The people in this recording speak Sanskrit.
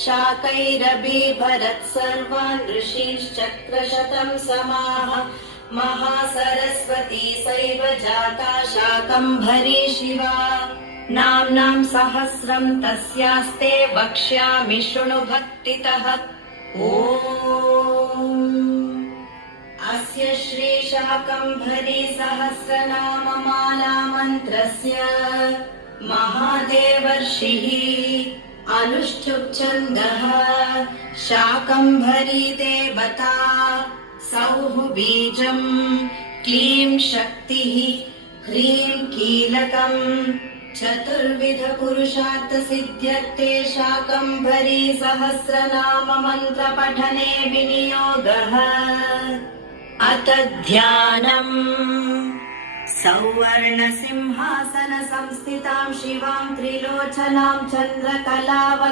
शाकैरबिभरत् सर्वान् ऋषीश्चक्रशतं समाः महासरस्वती सैव जाता शाकम्भरी शिवा नाम्नां सहस्रं तस्यास्ते वक्ष्यामि शृणु भक्तितः अस्य श्री शाकम्भरी सहस्रनाम माला मन्त्रस्य महादेवर्षिः अनुष्ठुप् छन्दः शाकम्भरी देवता सौः बीजम् क्लीं शक्तिः ह्रीं कीलकम् चतुर्विध पुरुषार्थ सिद्ध्यर्थे शाकम्भरी सहस्रनाम मंत्र पठने विनियोगः अथ ध्यानम् सौवर्ण सिंहासन संस्थितां शिवां त्रिलोचनां चन्द्रकलावतां